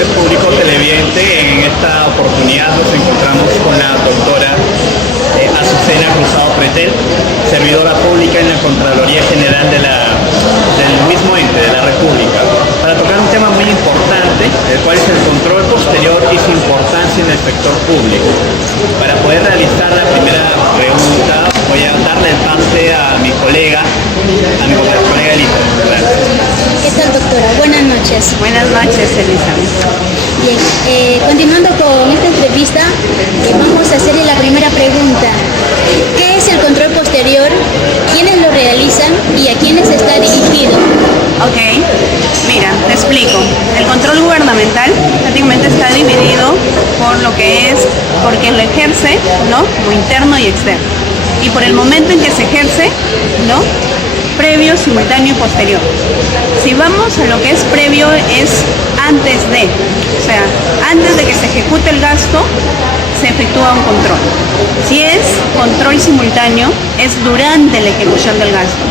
noches, público televidente. En esta oportunidad nos encontramos con la doctora Azucena Cruzado Pretel, servidora pública en la Contraloría General del mismo ente, de la República, para tocar un tema muy importante, el cual es el control posterior y su importancia en el sector público. Para poder realizar la primera pregunta, voy a darle el pase a mi colega Elisa. ¿Qué tal, doctora? Buenas noches. Buenas noches, Elisa. Bien, continuando con esta entrevista, vamos a hacerle la primera pregunta. ¿Qué es el control posterior? ¿Quiénes lo realizan y a quiénes está dirigido? Ok, mira, te explico. El control gubernamental prácticamente está dividido por lo que es, por quien lo ejerce, ¿no? Como interno y externo. Y por el momento en que se ejerce, ¿no? Previo, simultáneo y posterior. Si vamos a lo que es previo, es antes de, o sea, antes de que se ejecute el gasto, se efectúa un control. Si es control simultáneo, es durante la ejecución del gasto.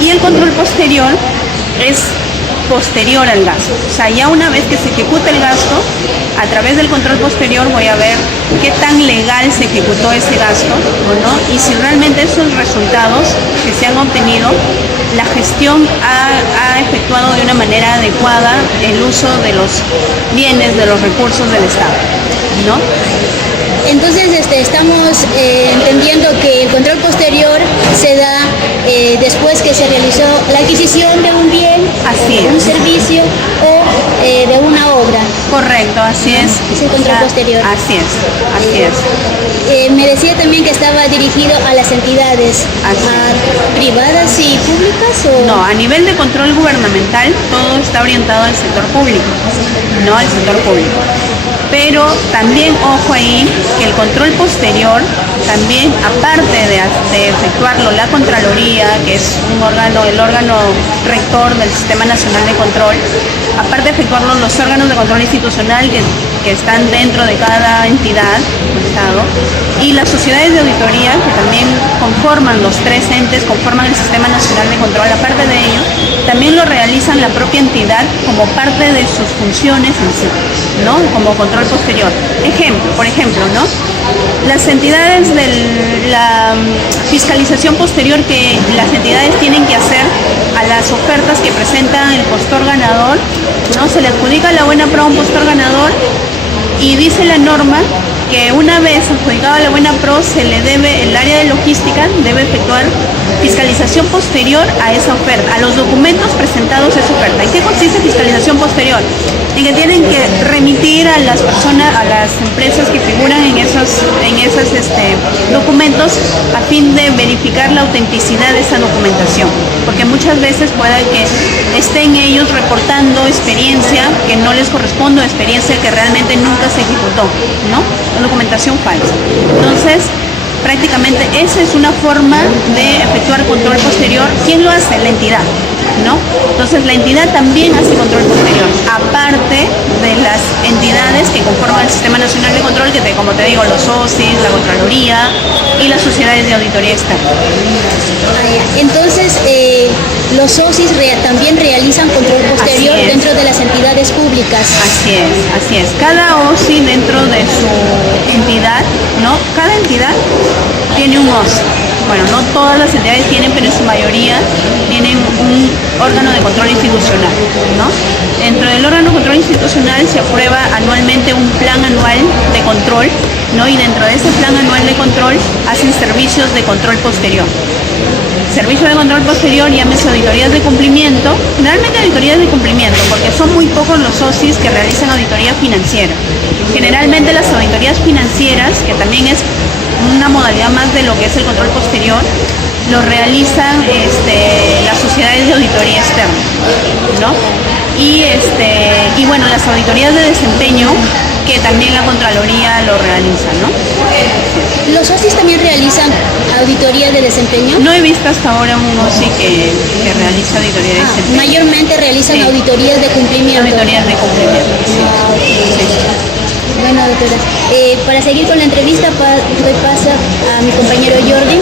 Y el control posterior es posterior al gasto. O sea, ya una vez que se ejecuta el gasto, a través del control posterior voy a ver qué tan legal se ejecutó ese gasto o no, y si realmente esos resultados que se han obtenido, la gestión ha efectuado de una manera adecuada el uso de los bienes, de los recursos del Estado, ¿no? Entonces estamos entendiendo que el control posterior se da después que se realizó la adquisición de un bien, Así es. un servicio o de una obra. Correcto, así es. Es el control posterior. Así es. Me decía también que estaba dirigido a las entidades privadas y públicas. ¿O? No, a nivel de control gubernamental todo está orientado al sector público, no al sector público. Pero también, ojo ahí, que el control posterior, también aparte de efectuarlo la Contraloría, que es un órgano, el órgano rector del Sistema Nacional de Control, aparte de efectuarlo los órganos de control institucional que están dentro de cada entidad del Estado, y las sociedades de auditoría, que también conforman los tres entes, conforman el Sistema Nacional de Control, aparte de ello, también lo realizan la propia entidad como parte de sus funciones en sí, ¿no? Como control posterior. Por ejemplo, ¿no? Las entidades de la fiscalización posterior que las entidades tienen que hacer a las ofertas que presenta el postor ganador, ¿no? Se le adjudica la buena pro a un postor ganador y dice la norma que una vez adjudicada la buena pro se le debe, el área de logística debe efectuar fiscalización posterior a esa oferta, a los documentos presentados a esa oferta. ¿En qué consiste fiscalización posterior? En que tienen que remitir a las personas, a las empresas que figuran en esos documentos a fin de verificar la autenticidad de esa documentación, porque muchas veces puede que estén ellos reportando experiencia que no les corresponde o experiencia que realmente nunca se ejecutó, ¿no? Documentación falsa. Entonces, prácticamente esa es una forma de efectuar control posterior. ¿Quién lo hace? La entidad, ¿no? Entonces la entidad también hace control posterior, aparte de las entidades que conforman el Sistema Nacional de Control, que como te digo, los SOCIs, la Contraloría y las sociedades de auditoría externa. Entonces, los SOCIs también realizan control posterior dentro de las entidades públicas. Así es. Cada OSI dentro de su entidad, ¿no? Cada entidad tiene un OSI. Bueno, no todas las entidades tienen, pero en su mayoría tienen un órgano de control institucional, ¿no? Dentro del órgano de control institucional se aprueba anualmente un plan anual de control, ¿no? Y dentro de ese plan anual de control hacen servicios de control posterior. Servicio de control posterior, llámese auditorías de cumplimiento, generalmente auditorías de cumplimiento, porque son muy pocos los SOCIs que realizan auditoría financiera. Generalmente las auditorías financieras, que también es una modalidad más de lo que es el control posterior, lo realizan las sociedades de auditoría externa, ¿no? Y bueno, las auditorías de desempeño, que también la Contraloría lo realiza, ¿no? ¿Los OSIs también realizan auditoría de desempeño? No he visto hasta ahora un OSI que realiza auditoría de desempeño. Mayormente realizan auditorías de cumplimiento. Auditorías de cumplimiento, sí. Bueno, doctora, para seguir con la entrevista, doy paso a mi compañero Jordi.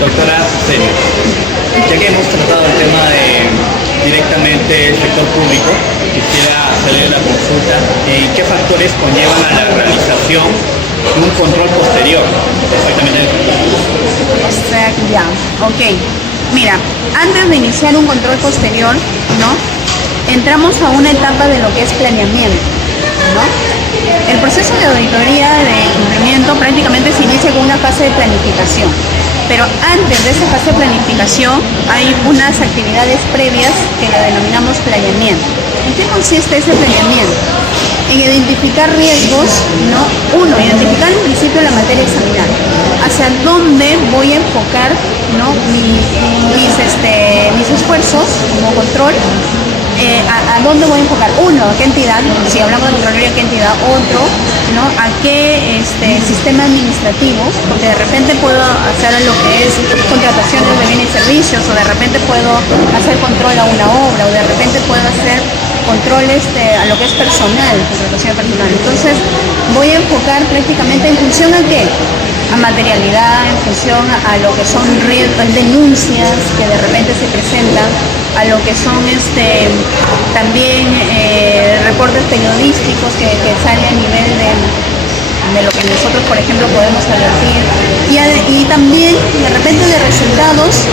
Doctora Celia, ya que hemos tratado el tema de directamente el sector público, quisiera hacerle la consulta en qué factores conllevan a la realización de un control posterior. Exactamente. Ya, ok. Mira, antes de iniciar un control posterior, ¿no? Entramos a una etapa de lo que es planeamiento, ¿no? El proceso de auditoría de cumplimiento prácticamente se inicia con una fase de planificación, pero antes de esa fase de planificación hay unas actividades previas que la denominamos planeamiento. ¿En qué consiste ese planeamiento? En identificar riesgos, ¿no? Uno, identificar en principio la materia examinada, hacia dónde voy a enfocar, ¿no? mis esfuerzos como control. ¿A dónde voy a enfocar? Uno, ¿a qué entidad? Si hablamos de Contraloría, ¿a qué entidad? Otro, ¿no? ¿A qué sistema administrativo? Porque de repente puedo hacer lo que es contrataciones de bienes y servicios, o de repente puedo hacer control a una obra, o de repente puedo hacer control a lo que es personal, contratación personal. Entonces, voy a enfocar prácticamente en función a qué? A materialidad, en función a lo que son denuncias que de repente se presentan, a lo que son también reportes periodísticos que salen a nivel de lo que nosotros, por ejemplo, podemos advertir, y también de repente de resultados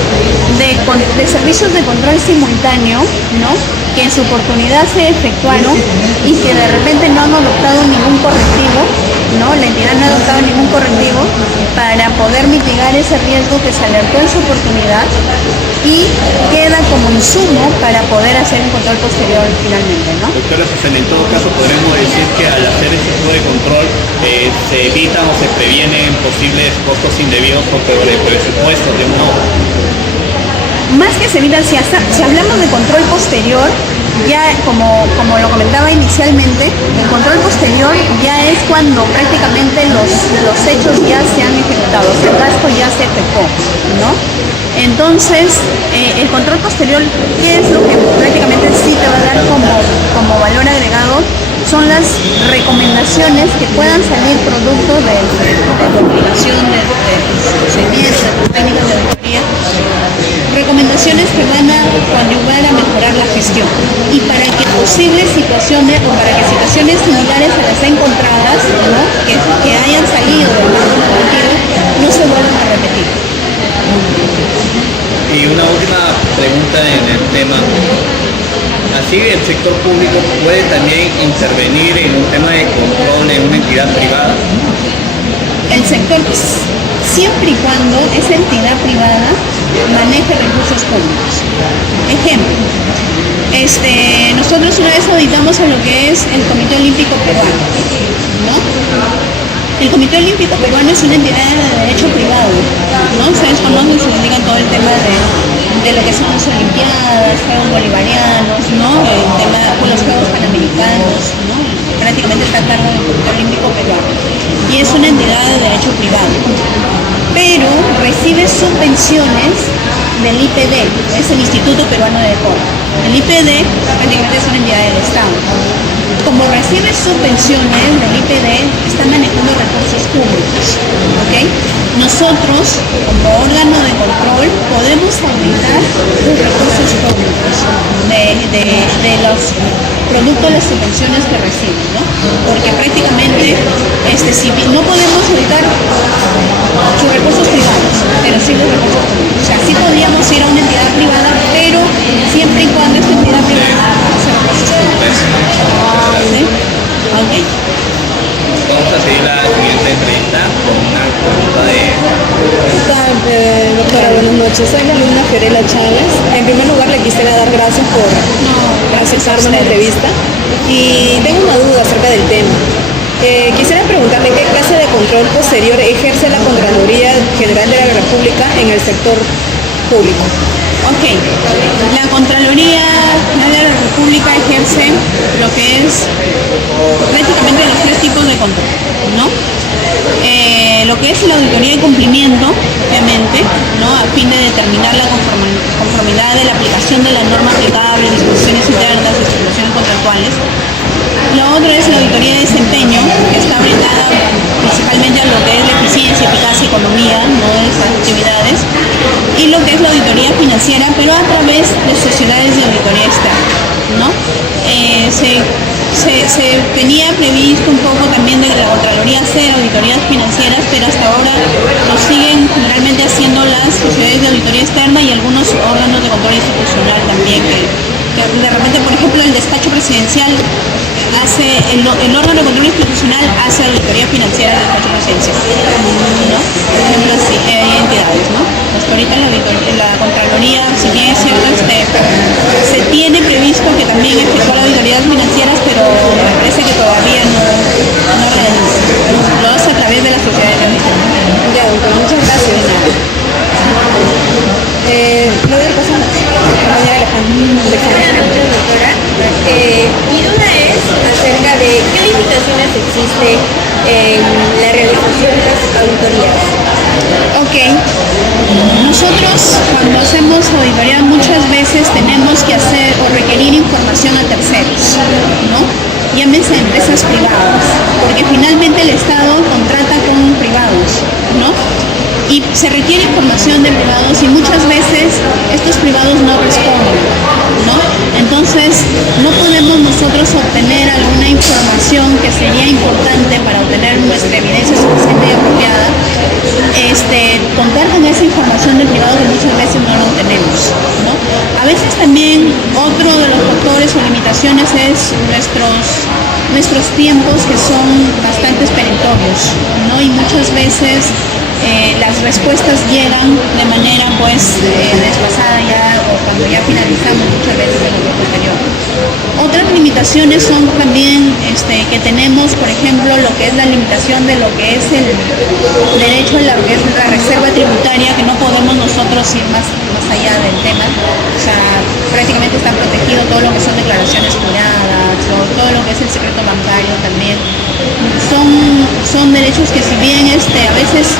de servicios de control simultáneo, ¿no? Que en su oportunidad se efectuaron y que de repente no han adoptado ningún correctivo, ¿no? La entidad no ha adoptado ningún correctivo para poder mitigar ese riesgo que se alertó en su oportunidad y queda como insumo para poder hacer un control posterior finalmente, ¿no? Doctora Susana, en todo caso podremos decir que al hacer este tipo de control se evitan o se previenen posibles costos indebidos por presupuestos de una obra. Más que se evitan, si hablamos de control posterior, ya como lo comentaba inicialmente, el control posterior ya es cuando prácticamente los hechos ya se han ejecutado, el gasto ya se efectuó, ¿no? Entonces, el control posterior, ¿qué es lo que prácticamente sí te va a dar como valor agregado? Son las recomendaciones que puedan salir producto de tu aplicación de procedimientos, de técnicas de auditoría, recomendaciones que van a ayudar a mejorar la gestión y para que posibles situaciones o para que situaciones similares a las encontradas, ¿no? que hayan salido del marco normativo no se vuelvan a repetir. Y una última pregunta en el tema. Así el sector público puede también intervenir en un tema de control en una entidad privada. El sector, siempre y cuando esa entidad privada maneje recursos públicos. Ejemplo, nosotros una vez auditamos a lo que es el Comité Olímpico Peruano, ¿no? El Comité Olímpico Peruano es una entidad de derecho privado, ¿no? Ustedes conocen, se dedican todo el tema de lo que son las Olimpiadas, Juegos Bolivarianos, ¿no? El tema con los Juegos Panamericanos, ¿no? Prácticamente está a cargo del Comité Olímpico Peruano. Y es una entidad de derecho privado. Pero recibe subvenciones del IPD, es el Instituto Peruano de Deporte. El IPD prácticamente es una entidad del Estado. Como recibe subvenciones del IPD, está manejando recursos públicos, ¿ok? Nosotros, como órgano de control, podemos auditar los recursos públicos de los productos de las subvenciones que reciben, ¿no? Porque prácticamente, si no podemos auditar sus recursos privados, pero sí los recursos públicos. O sea, sí podríamos ir a una entidad privada, pero siempre y cuando esta entidad privada hace recursos públicos. ¿Sí? Ok. Vamos a seguir la siguiente entrevista con una pregunta de... Doctora, buenas noches. Soy la alumna Fiorella Chávez. En primer lugar, le quisiera dar gracias por aceptarme la entrevista. Y tengo una duda acerca del tema. Quisiera preguntarle qué clase de control posterior ejerce la Contraloría General de la República en el sector público. Ok, la Contraloría General de la República ejerce lo que es prácticamente los tres tipos de control, ¿no? Lo que es la auditoría de cumplimiento, obviamente, ¿no? A fin de determinar la conformidad de la aplicación de la norma aplicable, disposiciones internas, disposiciones contractuales. Lo otro es la auditoría de desempeño, que está orientada principalmente a lo que es la eficiencia, eficacia y economía, ¿no? De estas actividades. través de sociedades de auditoría externa, ¿no? Se tenía previsto un poco también de la Contraloría hacer auditorías financieras, pero hasta ahora lo siguen generalmente haciendo las sociedades de auditoría externa y algunos órganos de control institucional también, que de repente, por ejemplo, el despacho presidencial hace, el órgano de control institucional hace auditoría financiera del despacho presidencial, ¿no? Por ejemplo, así, hay entidades, ¿no? Hasta ahorita la Contraloría, si bien es cierto, se tiene previsto que también efectúe auditorías financieras, pero me parece que todavía no realiza. Lo hace a través de las sociedades de auditoría. Ya, doctora, muchas gracias. Le doy el paso a la compañera Alejandra. Doctora, mi duda es acerca de qué limitaciones existe en la realización de las auditorías. Ok, nosotros cuando hacemos auditoría muchas veces tenemos que hacer o requerir información a terceros, ¿no? Llámese empresas privadas, porque finalmente el Estado contrata con privados, ¿no? Y se requiere información de privados y muchas veces estos privados no responden, ¿no? Entonces no podemos nosotros obtener alguna información que sería importante para obtener nuestra evidencia suficiente y apropiada, contar con esa información de privados que muchas veces no lo tenemos, ¿no? A veces también otro de los factores o limitaciones es nuestros tiempos, que son bastante perentorios, ¿no? Y muchas veces las respuestas llegan de manera desfasada ya, o cuando ya finalizamos muchas veces el tiempo anterior. Otras limitaciones son también que tenemos, por ejemplo, lo que es la limitación de lo que es el derecho a la reserva tributaria, que no podemos nosotros ir más allá del tema. O sea, prácticamente está protegido todo lo que son declaraciones juradas, o todo lo que es el secreto bancario también. Son derechos que, si bien a veces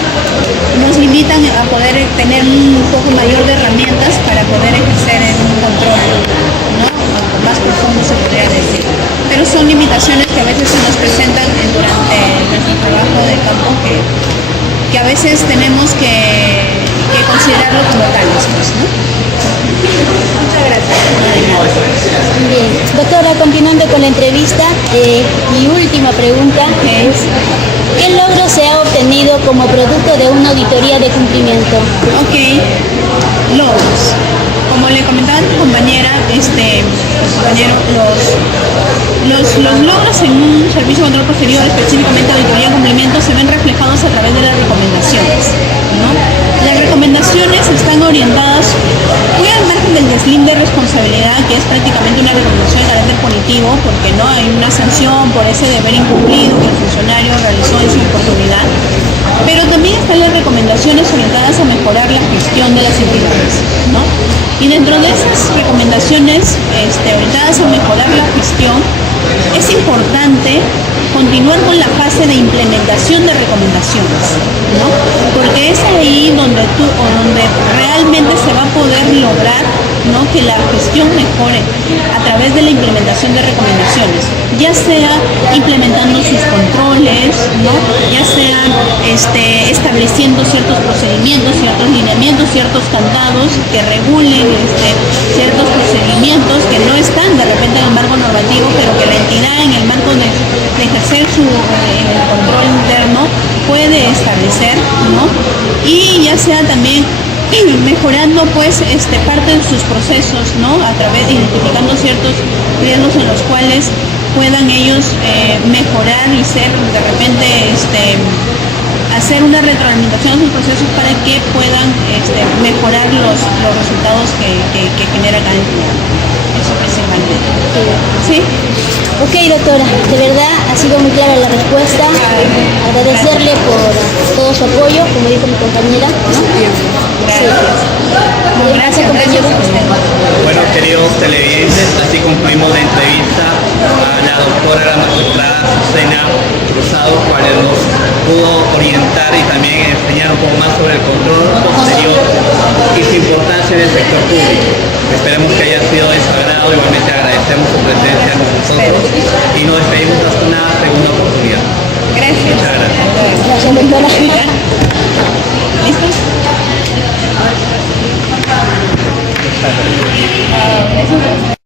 nos limitan a poder tener un poco mayor de herramientas para poder ejercer un control, ¿no? Más profundo, se podría decir. Pero son limitaciones que a veces se nos presentan durante nuestro trabajo de campo, que a veces tenemos que considerarlo como tales, pues, ¿no? Muchas gracias. Bien, doctora, continuando con la entrevista, mi última pregunta es: ¿qué logro se ha obtenido como producto de una auditoría de cumplimiento? Ok, logros. Como le comentaba a tu compañera, compañero, los logros en un servicio de control posterior, específicamente auditoría de cumplimiento, se ven reflejados a través de las recomendaciones, ¿no? Las recomendaciones están orientadas muy al margen del deslinde de responsabilidad, que es prácticamente una recomendación de carácter punitivo, porque no hay una sanción por ese deber incumplido que el funcionario realizó en su oportunidad. Pero también están las recomendaciones orientadas a mejorar la gestión de las entidades, ¿no? Y dentro de esas recomendaciones orientadas a mejorar la gestión, es importante continuar con la fase de implementación de recomendaciones, ¿no? Porque es ahí donde realmente se va a poder lograr, ¿no?, que la gestión mejore a través de la implementación de recomendaciones, ya sea implementando sus controles, ¿no?, ya sea estableciendo ciertos procedimientos, ciertos lineamientos, ciertos candados que regulen ciertos procedimientos que no están de repente en el marco normativo, pero que la entidad, en el marco de ejercer su control interno, puede establecer, ¿no? Y ya sea también mejorando parte de sus procesos, ¿no?, a través de identificando ciertos riesgos en los cuales puedan ellos mejorar y ser de repente hacer una retroalimentación de sus procesos para que puedan mejorar los resultados que genera cada entidad. Eso principalmente. ¿Sí? Ok, doctora, de verdad ha sido muy clara la respuesta. Agradecerle por todo su apoyo, como dijo mi compañera, ¿no? Gracias. Sí. Gracias, compañero. Bueno, queridos televidentes, así concluimos la entrevista a la doctora, la magistrada Azucena Cruzado, cual nos pudo orientar y también enseñar un poco más sobre el control posterior y su importancia en el sector público. Esperemos que haya sido de su agrado. Igualmente agradecemos su presencia con nosotros y nos despedimos hasta una segunda oportunidad. Gracias. Muchas gracias. Gracias, doctora. ¿Listos? ingresos de los